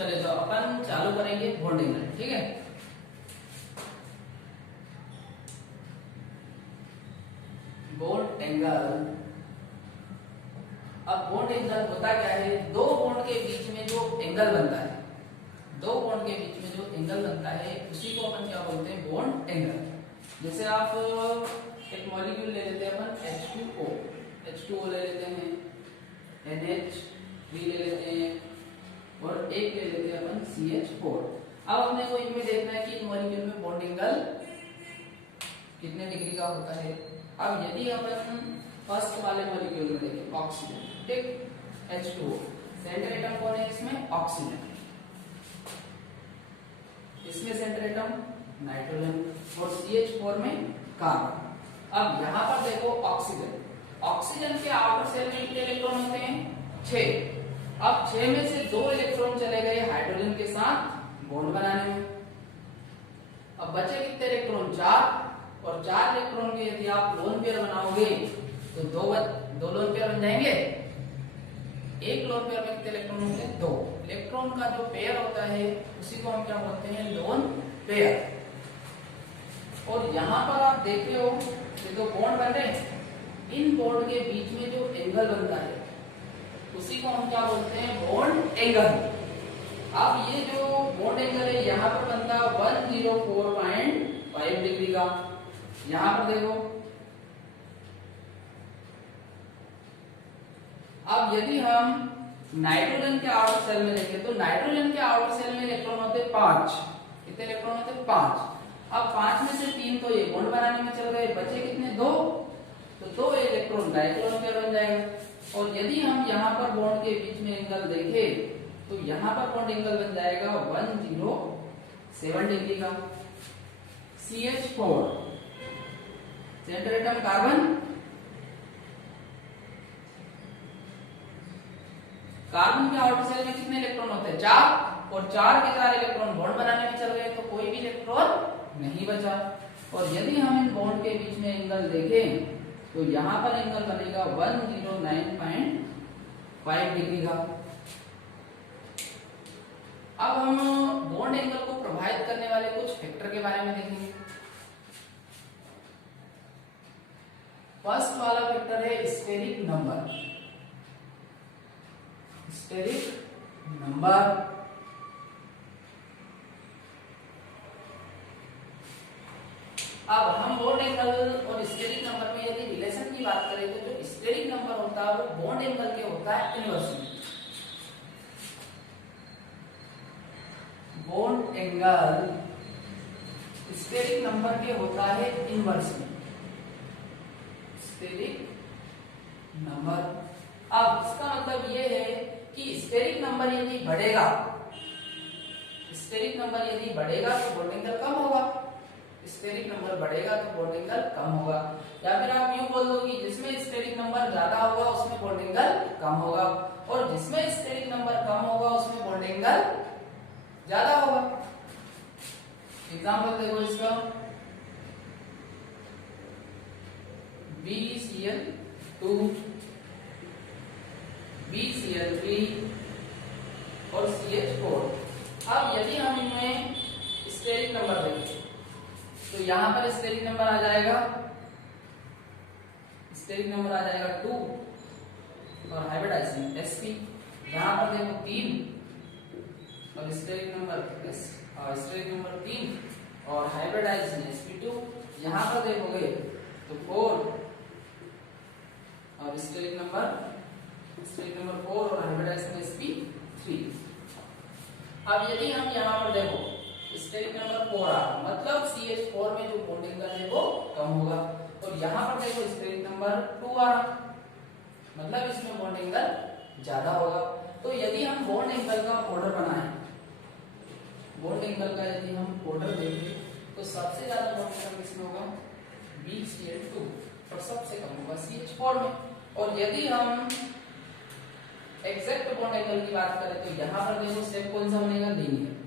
चले तो अपन चालू करेंगे बॉन्ड एंगल, ठीक है। बॉन्ड एंगल, अब बॉन्ड एंगल होता क्या है, दो बॉन्ड के बीच में जो एंगल बनता है, दो बॉन्ड के बीच में जो एंगल बनता है उसी को अपन क्या बोलते हैं, बॉन्ड एंगल। जैसे आप एक मॉलिक्यूल ले लेते हैं अपन H2O ले लेते हैं, NH3 ले लेते हैं और एक ले लेते हैं अपन CH4। अब अपने को इनमें देखना है कि इन मॉलिक्यूल में बॉन्ड एंगल कितने डिग्री का होता है। अब यदि अपन फर्स्ट वाले मॉलिक्यूल में देखें ऑक्सीजन, ठीक, H2O, सेंटर एटम कौन है इसमें, ऑक्सीजन, इसमें सेंटर एटम नाइट्रोजन और CH4 में कार्बन। अब यहाँ पर देखो ऑक्सीजन के आउटर सेल में कितने इलेक्ट्रॉन होते हैं, 6। अब 6 में से 2 इलेक्ट्रॉन चले गए हाइड्रोजन के साथ बॉन्ड बनाने में। अब बचे कितने इलेक्ट्रॉन, 4, और 4 इलेक्ट्रॉन के यदि आप लोन पेयर बनाओगे तो दो लोन पेयर बन जाएंगे। एक लोन पेयर में कितने इलेक्ट्रॉन होते हैं, 2। इलेक्ट्रॉन का जो पेयर होता है उसी को हम क्या बोलते हैं, लोन पेयर। और यहाँ पर आप देख रहे हो ये दो बॉन्ड बन रहे हैं, इन बॉन्ड के बीच में जो एंगल बनता है उसी को हम क्या बोलते हैं, बॉन्ड एंगल। अब ये जो बॉन्ड एंगल है यहाँ पर बनता है 104.5 डिग्री का। यहाँ पर देखो, अब यदि हम नाइट्रोजन के आउटर सेल में देखें तो नाइट्रोजन के आउटर सेल में इलेक्ट्रॉन होते हैं 5। कितने इलेक्ट्रॉन होते हैं, 5। अब 5 में से 3 तो ये बॉन्ड बनाने में चल गए, बचे कितने, 2। तो 2 इलेक्ट्रॉन डाइक्लोन पेयर बन जाएगा। और यदि हम यहाँ पर बॉन्ड के बीच में एंगल देखें तो यहाँ पर बॉन्ड एंगल बन जाएगा 107 डिग्री का। CH4, centre atom carbon, carbon के आउटर सेल में कितने इलेक्ट्रॉन होते हैं, 4, और 4 के 4 इलेक्ट्रॉन बॉन्ड बनाने में चल गए तो कोई भी इलेक्ट्रॉन नहीं बचा। और यदि हम इन बॉन्ड के बीच में एंगल देखें तो यहाँ पर एंगल बनेगा 109.5 डिग्री का। अब हम बॉन्ड एंगल को प्रभावित करने वाले कुछ फैक्टर के बारे में देखेंगे। फर्स्ट वाला फैक्टर है स्टेरिक नंबर। स्टेरिक नंबर, अब हम बॉन्ड एंगल और स्टेरिक नंबर में यदि रिलेशन की बात करें तो जो स्टेरिक नंबर होता है वो बॉन्ड एंगल के होता है inversely. Bond angle steric number के होता है इनवर्सली, स्टेरिक नंबर। अब इसका मतलब ये है कि स्टेरिक नंबर यदि बढ़ेगा, स्टेरिक नंबर यदि बढ़ेगा तो बॉन्ड एंगल कम होगा, स्टेरिक नंबर बढ़ेगा तो बॉन्ड एंगल कम होगा। या फिर आप यूं बोल दो कि जिसमें स्टेरिक नंबर ज्यादा होगा उसमें बॉन्ड एंगल कम होगा, और जिसमें स्टेरिक नंबर कम होगा उसमें बॉन्ड एंगल ज्यादा होगा। एग्जांपल देखो इसका, BCl2, BCl3 और CH4। अब यदि हम इनमें स्टेरिक नंबर देखें तो यहाँ पर स्टेरिक नंबर आ जाएगा, स्टेरिक नंबर आ जाएगा 2 और हाइब्रिडाइजिंग sp। यहाँ पर देखो 3 और स्टेरिक नंबर 3 और हाइब्रिडाइजिंग sp2। यहाँ पर देखोगे तो 4 और स्टेरिक नंबर 4 और हाइब्रिडाइजिंग sp3। अब यदि हम यहाँ पर देखो स्टेरिक नंबर 4 आ रहा, मतलब CH4 में जो बॉन्ड एंगल है वो कम होगा, और यहाँ पर देखो स्टेरिक नंबर 2 आ रहा, मतलब इसमें बॉन्ड एंगल ज्यादा होगा। तो यदि हम बॉन्ड एंगल का ऑर्डर बनाएं, बॉन्ड एंगल का यदि हम ऑर्डर देखें तो सबसे ज्यादा बॉन्ड एंगल किसमें होगा, BCl2, और सबसे कम होगा CH4 में। और यदि हम एग्जैक्ट बॉन्ड एंगल की बात करें तो यहाँ पर देखो स्टेप कौन सा बनेगा, लीनियर।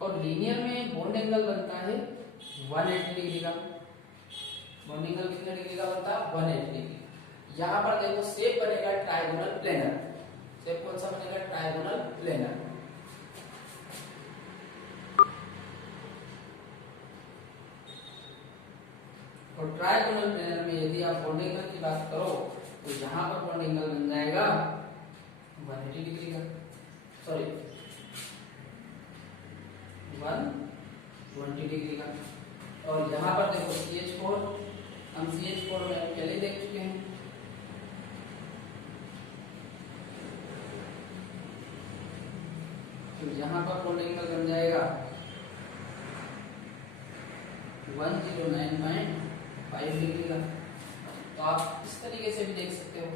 और लीनियर में बॉन्ड एंगल बनता है 180 डिग्री का। बॉन्ड एंगल कितने डिग्री का बनता है, 180 डिग्री। यहाँ पर देखो शेप बनेगा ट्रायंगुलर प्लेनर। शेप कौन सा सा बनेगा ट्रायगोनल प्लेनर। और ट्रायगोनल प्लेनर में यदि आप बॉन्ड एंगल की बात करो तो यहाँ पर बॉन्ड एंगल बन जाएगा 180 डिग्री का, सॉरी 120 डिग्री का। और यहाँ पर देखो CH4, हम CH4 में पहले देख चुके हैं। तो यहाँ पर बॉन्ड एंगल बन जाएगा 109.5 डिग्री का। तो आप इस तरीके से भी देख सकते हो।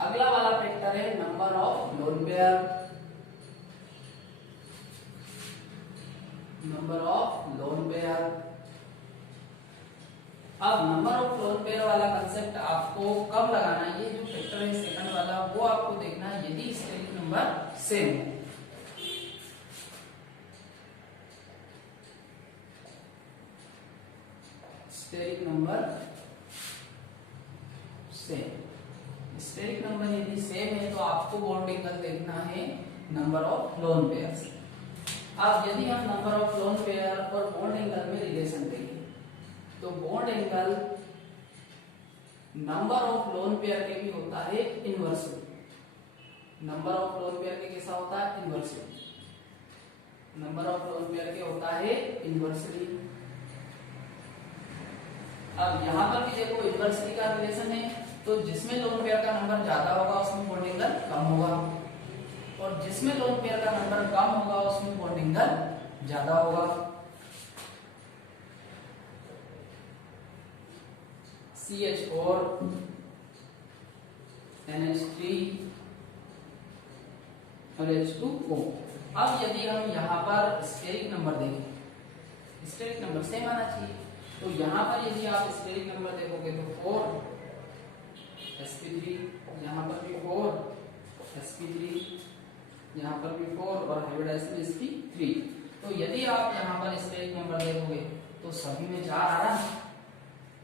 अगला वाला फैक्टर है number of lone pair. Number of lone pair. अब नंबर ऑफ लोन पेयर वाला कंसेप्ट आपको कब लगाना है, ये जो फैक्टर है सेकंड वाला वो आपको देखना है यदि स्टेरिक नंबर सेम हो। Steric number same, steric number यदि सेम है तो आपको बॉन्ड एंगल देखना है नंबर ऑफ लोन पेयर्स। अब यदि हम नंबर ऑफ लोन पेयर और बॉन्ड एंगल में रिलेशन देखें तो bond angle number of lone pair के भी होता है inversely. Number of lone pair के कैसा होता है, inversely. Number of lone pair के होता है इनवर्सली। अब यहां पर भी देखो इनवर्सली का रिलेशन है, तो जिसमें लोन पेयर का नंबर ज्यादा होगा उसमें बॉन्ड एंगल कम होगा, और जिसमें लोन पेयर का नंबर कम होगा उसमें बॉन्ड एंगल ज्यादा होगा। CH4 NH3 और H2O। अब यदि हम यहाँ पर स्टेरिक नंबर देखें, स्टेरिक नंबर सेम आना चाहिए, तो यहाँ पर यदि आप स्टेरिक नंबर देखोगे तो 4 sp3, यहाँ पर भी 4 sp3, यहाँ पर भी 4 और हाइब्रिडाइजेशन sp3। तो यदि आप यहाँ पर स्टेरिक नंबर देखोगे तो सभी में 4 आ रहा है।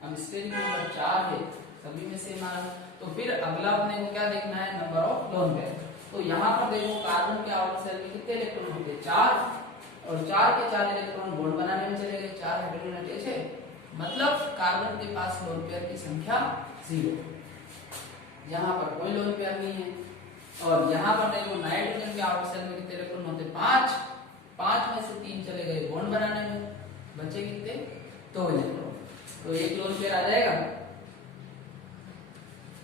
अब स्टेरिक नंबर 4 है, सभी में सेम आ रहा है। तो फिर अगला अपने को क्या देखना है, नंबर ऑफ लोन पेयर। तो यहाँ पर देखो कार्बन के आउटर शेल में कितने इलेक्ट्रॉन होंगे, 4, और 4 के 4 इलेक्ट्रॉन बॉन्ड बनाने में चले गए, 4 हाइड्रोजन अटैच है, मतलब कार्बन के पास लोन पेयर की संख्या 0। यहाँ पर कोई लोन पेयर नहीं है। और यहाँ पर देखो नाइट्रोजन के आउटर शेल में कितने इलेक्ट्रॉन होते, 5, 5 में से 3 चले गए बॉन्ड बनाने में, बचे कितने, 2 इलेक्ट्रॉन, तो एक लोन पेयर आ जाएगा।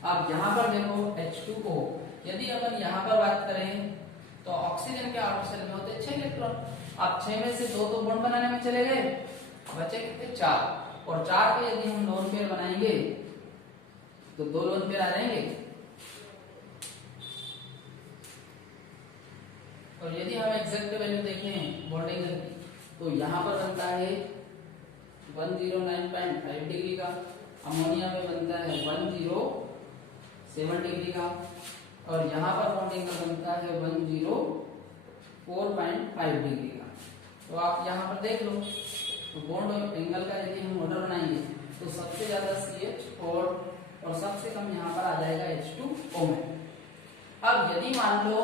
अब यहाँ पर देखो H2O, यदि अपन यहाँ पर बात करें तो ऑक्सीजन के आउटर शेल में होते 6 इलेक्ट्रॉन। अब 6 में से 2 तो बॉन्ड बनाने में चले गए, बचे कितने, 4, और 4 के यदि हम लोन पेयर बनाएंगे तो 2 लोन पेयर आ जाएंगे। और यदि हम एग्जैक्ट वैल्यू देखें बॉन्ड एंगल की तो यहाँ पर बनता है 109.5 डिग्री का, अमोनिया में बनता है 107 डिग्री का, और यहाँ पर बॉन्ड एंगल बनता है 104.5 डिग्री का। तो आप यहाँ पर देख लो, तो बॉन्ड एंगल का यदि हम ऑर्डर बनाएंगे तो सबसे ज्यादा CH4 और सबसे कम यहाँ पर आ जाएगा H2O में। अब यदि मान लो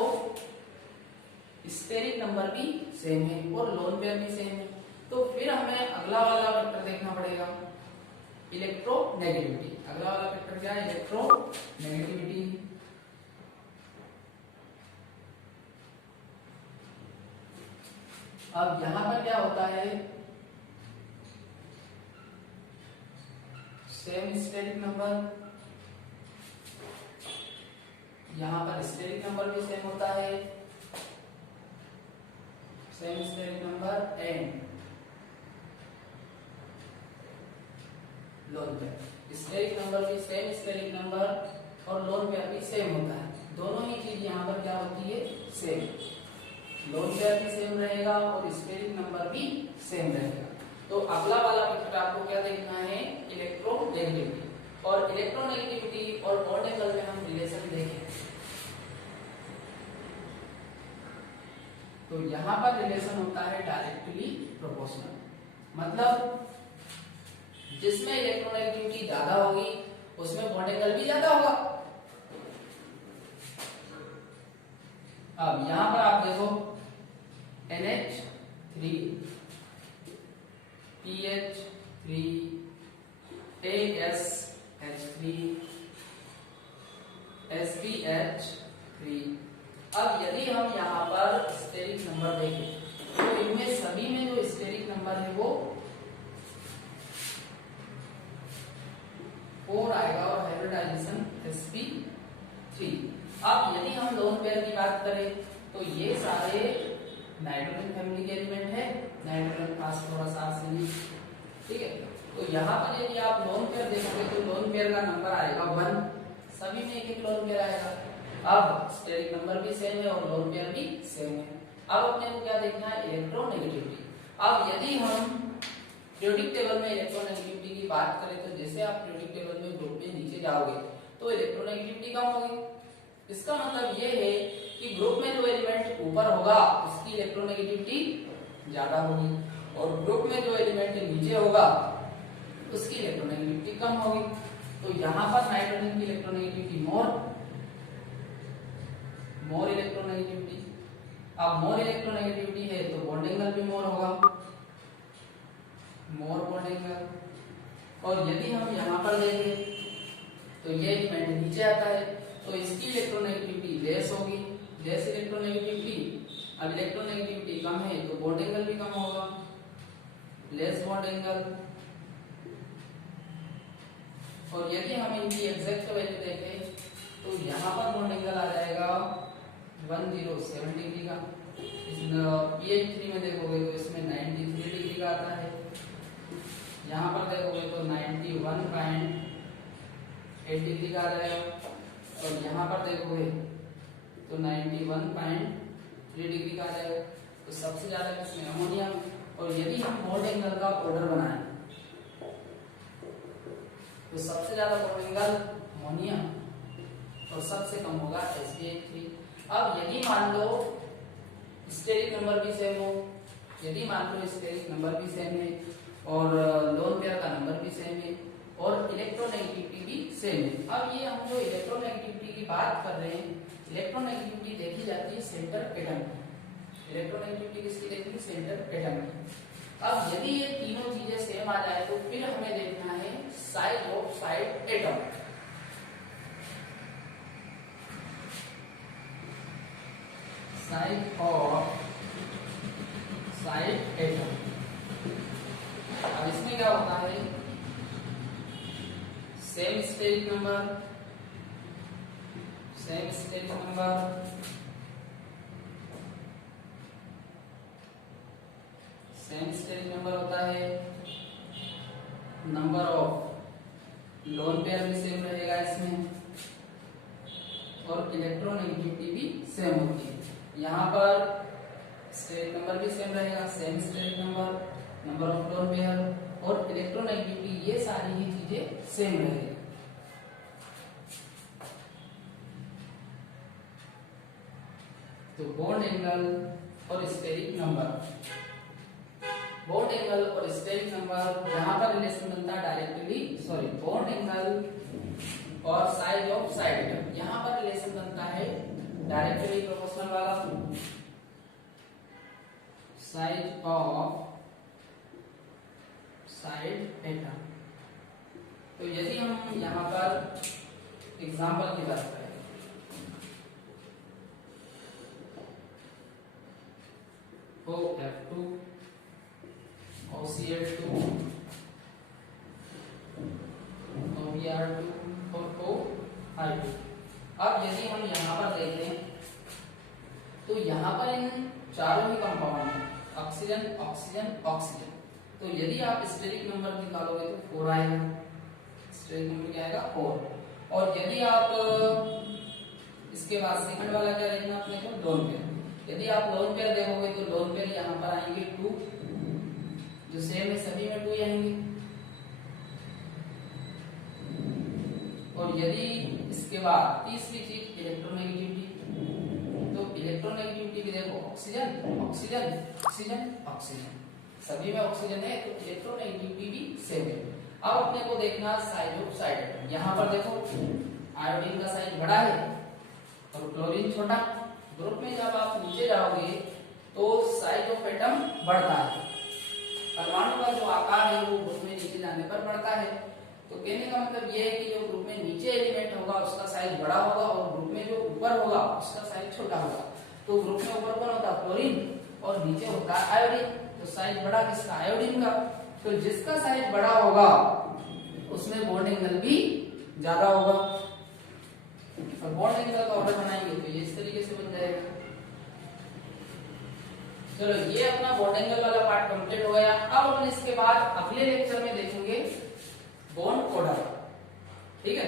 स्टेरिक नंबर भी सेम है और लोन पेयर भी सेम है, तो फिर हमें अगला वाला वेक्टर देखना पड़ेगा, इलेक्ट्रोनेगेटिविटी। अगला वाला वेक्टर क्या है, इलेक्ट्रोनेगेटिविटी। अब यहां पर क्या होता है, सेम स्टेरिक नंबर, यहां पर स्टेरिक नंबर भी सेम होता है, same steric number and lone pair. Steric number भी सेम स्टेरिक नंबर और लोन पेयर भी सेम होता है, दोनों ही चीज यहाँ पर क्या होती है, सेम। लोन पेयर भी सेम रहेगा और स्टेरिक नंबर भी सेम रहेगा। तो अगला वाला वेक्टर आपको क्या देखना है, इलेक्ट्रोनेगेटिविटी। और इलेक्ट्रोनेगेटिविटी और बॉन्ड एंगल में हम रिलेशन देखें तो यहाँ पर रिलेशन होता है डायरेक्टली प्रोपोर्शनल, मतलब जिसमें इलेक्ट्रोनेगेटिविटी ज्यादा होगी उसमें बॉन्ड एंगल भी ज्यादा होगा। अब यहां पर आप देखो NH3 PH3 ASH3 SPH3। अब यदि हम यहाँ पर स्टेरिक नंबर देखें तो इनमें सभी में जो स्टेरिक नंबर है वो 4 आएगा और हाइब्रिडाइजेशन sp3। अब यदि हम लोन पेयर की बात करें तो ये सारे नाइट्रोजन फैमिली के एलिमेंट है, नाइट्रोजन फास्फोरस आर्सेनिक, ठीक है। तो यहाँ पर यदि आप लोन पेयर देखोगे तो लोन पेयर का नंबर आएगा 1, सभी में एक एक लोन पेयर आएगा। अब स्टेरिक नंबर भी सेम है और लोन पेयर भी सेम है। अब अपने को क्या देखना है, इलेक्ट्रोनेगेटिविटी। अब यदि हम पीरियोडिक टेबल में इलेक्ट्रोनेगेटिविटी की बात करें तो जैसे आप पीरियोडिक टेबल में ग्रुप में नीचे जाओगे तो इलेक्ट्रोनेगेटिविटी कम होगी। इसका मतलब ये है कि ग्रुप में जो एलिमेंट ऊपर होगा उसकी इलेक्ट्रोनेगेटिविटी ज्यादा होगी और ग्रुप में जो एलिमेंट नीचे होगा उसकी इलेक्ट्रोनेगेटिविटी कम होगी। तो यहाँ पर नाइट्रोजन की इलेक्ट्रोनेगेटिविटी मोर इलेक्ट्रोनेगेटिविटी। अब मोर इलेक्ट्रोनेगेटिविटी है तो बॉन्ड एंगल भी मोर होगा, मोर बॉन्ड एंगल। और यदि हम यहाँ पर देखें तो ये एलिमेंट नीचे आता है तो इसकी इलेक्ट्रोनेगेटिविटी लेस होगी, लेस इलेक्ट्रोनेगेटिविटी। अब इलेक्ट्रोनेगेटिविटी कम है तो बॉन्ड एंगल भी कम होगा, लेस बॉन्ड एंगल। और यदि हम इनकी एग्जैक्ट वैल्यू देखें तो यहाँ पर बॉन्ड एंगल आ जाएगा 107 डिग्री का। PH3 में देखोगे तो इसमें 93 डिग्री का आता है, यहाँ पर देखोगे तो 91.8 डिग्री का आ जाएगा और यहाँ पर देखोगे तो 91.3 डिग्री का आ जाएगा। तो सबसे ज्यादा किसमें, अमोनिया। और यदि हम बॉन्ड एंगल का ऑर्डर बनाएं तो सबसे ज्यादा बॉन्ड एंगल अमोनिया और सबसे कम होगा SPH3। अब यदि मान लो स्टेरिक नंबर भी सेम हो, यदि मान लो स्टेरिक नंबर भी सेम है और लोन पेयर का नंबर भी सेम है और इलेक्ट्रोनेगेटिविटी भी सेम है। अब ये हम जो इलेक्ट्रोनेगेटिविटी की बात कर रहे हैं, इलेक्ट्रोनेगेटिविटी देखी जाती है सेंटर एटम की। इलेक्ट्रोनेगेटिविटी किसकी देखी है, सेंटर एटम की। अब यदि ये तीनों चीजें सेम आ जाए तो फिर हमें देखना है size of side atom. Size of side atom. अब इसमें क्या होता है, same steric number, same steric number, same steric number होता है, नंबर ऑफ लोन पेयर भी सेम रहेगा इसमें और इलेक्ट्रोनेगेटिविटी भी सेम होती है। यहाँ पर स्टेरिक नंबर भी सेम रहेगा, same steric number, number of lone pair और इलेक्ट्रोनेगेटिविटी, ये सारी ही चीजें सेम रहेगी। तो बॉन्ड एंगल और स्टेरिक नंबर, बॉन्ड एंगल और स्टेरिक नंबर यहाँ पर रिलेशन बनता है डायरेक्टली, सॉरी बॉन्ड एंगल और साइज ऑफ साइड एटम, यहाँ पर रिलेशन बनता है डायरेक्टली प्रोपोर्शनल वाला, साइज ऑफ साइड एटम। तो यदि हम यहाँ पर एग्जांपल की बात करें, OF2 OCl2 OBr2 और OI2। अब यदि हम यहाँ पर देखें तो यहाँ पर इन चारों ही कंपाउंड में ऑक्सीजन ऑक्सीजन ऑक्सीजन, तो यदि आप स्टेरिक नंबर निकालोगे तो 4 आएगा, स्टेरिक नंबर क्या आएगा 4। और यदि आप इसके बाद सेकंड वाला क्या देखना अपने को, लोन पेयर। यदि आप लोन पेयर देखोगे तो लोन पेयर यहाँ पर आएंगे 2, जो सेम है सभी में 2 आएंगे। और यदि इसके बाद तीसरी चीज इलेक्ट्रोनेगेटिविटी, तो इलेक्ट्रोनेगेटिविटी की देखो ऑक्सीजन ऑक्सीजन ऑक्सीजन ऑक्सीजन, सभी में ऑक्सीजन है तो इलेक्ट्रोनेगेटिविटी भी सेम है। अब अपने को देखना साइज ऑफ साइड एटम। यहाँ पर देखो आयोडीन का साइज बड़ा है और क्लोरीन छोटा। ग्रुप में जब आप नीचे जाओगे तो साइज ऑफ एटम बढ़ता है, परमाणु का जो आकार है वो ग्रुप में नीचे जाने पर बढ़ता है। तो कहने का मतलब ये है कि जो ग्रुप में नीचे एलिमेंट होगा उसका साइज बड़ा होगा और ग्रुप में जो ऊपर होगा उसका साइज छोटा होगा। तो ग्रुप में ऊपर कौन होता है? क्लोरीन, और नीचे होता है आयोडीन। तो साइज बड़ा किसका? आयोडीन का। तो जिसका साइज बड़ा होगा उसमें बॉन्ड एंगल भी ज्यादा होगा। और बॉन्ड एंगल का ऑर्डर बनाएंगे तो ये इस तरीके से बन जाएगा। चलो ये अपना बॉन्ड एंगल वाला पार्ट कंप्लीट हो गया। अब अपन इसके बाद अगले लेक्चर में देखेंगे बॉन्ड ऑर्डर। ठीक है।